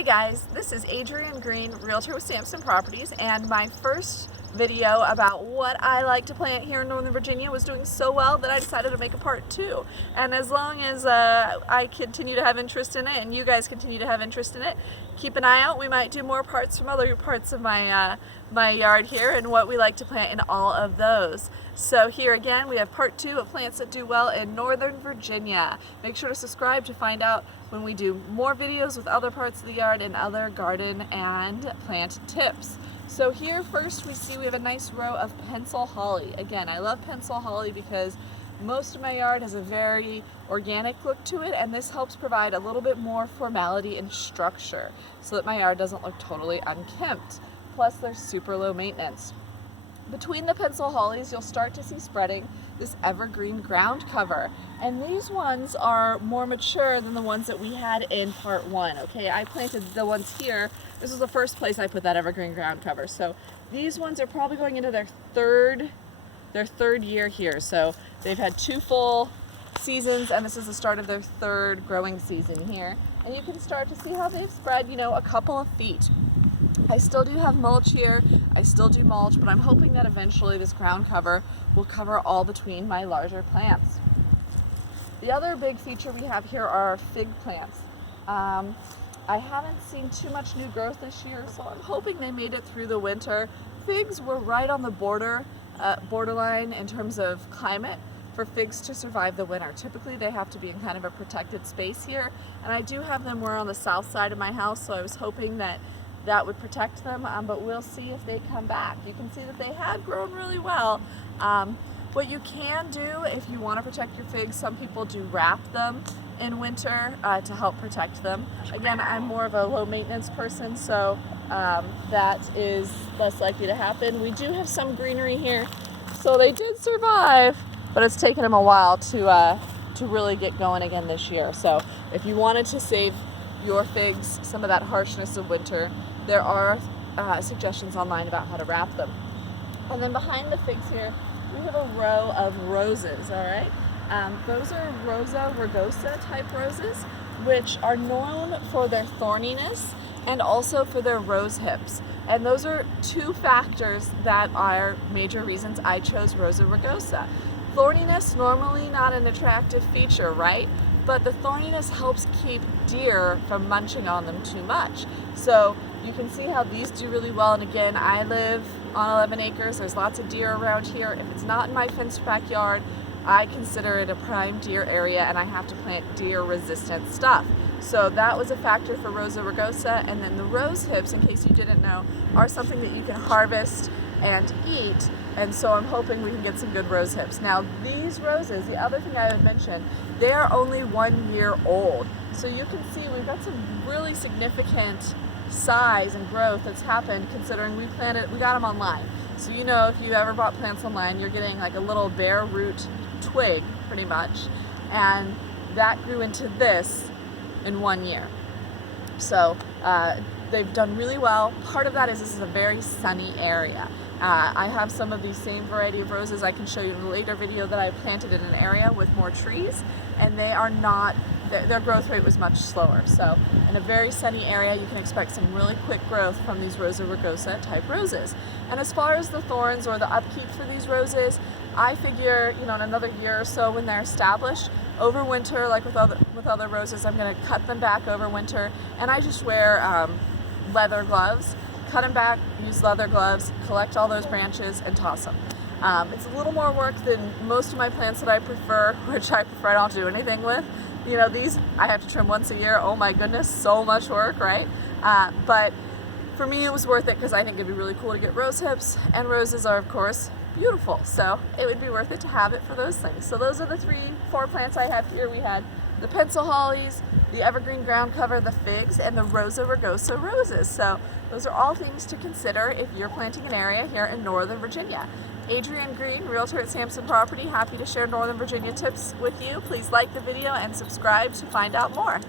Hi guys, this is Adrienne Green, Realtor with Sampson Properties, and my first video about what I like to plant here in Northern Virginia was doing so well that I decided to make a part 2. And as long as I continue to have interest in it and you guys continue to have interest in it, keep an eye out. We might do more parts from other parts of my my yard here and what we like to plant in all of those. So here again we have part 2 of plants that do well in Northern Virginia. Make sure to subscribe to find out when we do more videos with other parts of the yard and other garden and plant tips. So here first we see we have a nice row of pencil holly. Again, I love pencil holly because most of my yard has a very organic look to it, and this helps provide a little bit more formality and structure so that my yard doesn't look totally unkempt. Plus they're super low maintenance. Between the pencil hollies you'll start to see spreading this evergreen ground cover, and these ones are more mature than the ones that we had in part 1. Okay, I planted the ones here. This was the first place I put that evergreen ground cover, so these ones are probably going into their third year here. So they've had 2 full seasons and this is the start of their 3rd growing season here, and you can start to see how they've spread, you know, a couple of feet. I still do have mulch here, I still do mulch, but I'm hoping that eventually this ground cover will cover all between my larger plants. The other big feature we have here are fig plants. I haven't seen too much new growth this year, so I'm hoping they made it through the winter. Figs were right on the borderline in terms of climate for figs to survive the winter. Typically they have to be in kind of a protected space here, and I do have them more on the south side of my house, so I was hoping that would protect them, but we'll see if they come back. You can see that they had grown really well. What you can do if you want to protect your figs, some people do wrap them in winter to help protect them. Again, I'm more of a low maintenance person, so that is less likely to happen. We do have some greenery here, so they did survive, but it's taken them a while to really get going again this year. So if you wanted to save your figs some of that harshness of winter, there are suggestions online about how to wrap them. And then behind the figs here we have a row of roses. All right, those are Rosa Rugosa type roses, which are known for their thorniness and also for their rose hips, and those are 2 factors that are major reasons I chose Rosa Rugosa. Thorniness, normally not an attractive feature, right? But the thorniness helps keep deer from munching on them too much. So you can see how these do really well, and again, I live on 11 acres. There's lots of deer around here. If it's not in my fenced backyard, I consider it a prime deer area, and I have to plant deer resistant stuff. So that was a factor for Rosa Rugosa. And then the rose hips, in case you didn't know, are something that you can harvest and eat, and so I'm hoping we can get some good rose hips. Now these roses, the other thing I would mention, they are only 1 year old, so you can see we've got some really significant size and growth that's happened considering we got them online. So you know, if you ever bought plants online, you're getting like a little bare root twig pretty much, and that grew into this in 1 year. So they've done really well. Part of that is this is a very sunny area. I have some of these same variety of roses I can show you in a later video that I planted in an area with more trees, and they are not, their growth rate was much slower. So in a very sunny area you can expect some really quick growth from these Rosa Rugosa type roses. And as far as the thorns or the upkeep for these roses, I figure, you know, in another year or so when they're established, over winter, like with other roses, I'm going to cut them back over winter, and I just wear leather gloves. Cut them back, use leather gloves, collect all those branches and toss them. It's a little more work than most of my plants that I prefer, which I prefer I don't do anything with. You know, these I have to trim once a year. Oh my goodness, so much work, right? But for me it was worth it because I think it'd be really cool to get rose hips, and roses are of course beautiful, so it would be worth it to have it for those things. So those are the 4 plants I have here. We had the pencil hollies, the evergreen ground cover, the figs, and the Rosa Rugosa roses. So those are all things to consider if you're planting an area here in Northern Virginia. Adrienne Green, Realtor at Sampson Property, happy to share Northern Virginia tips with you. Please like the video and subscribe to find out more.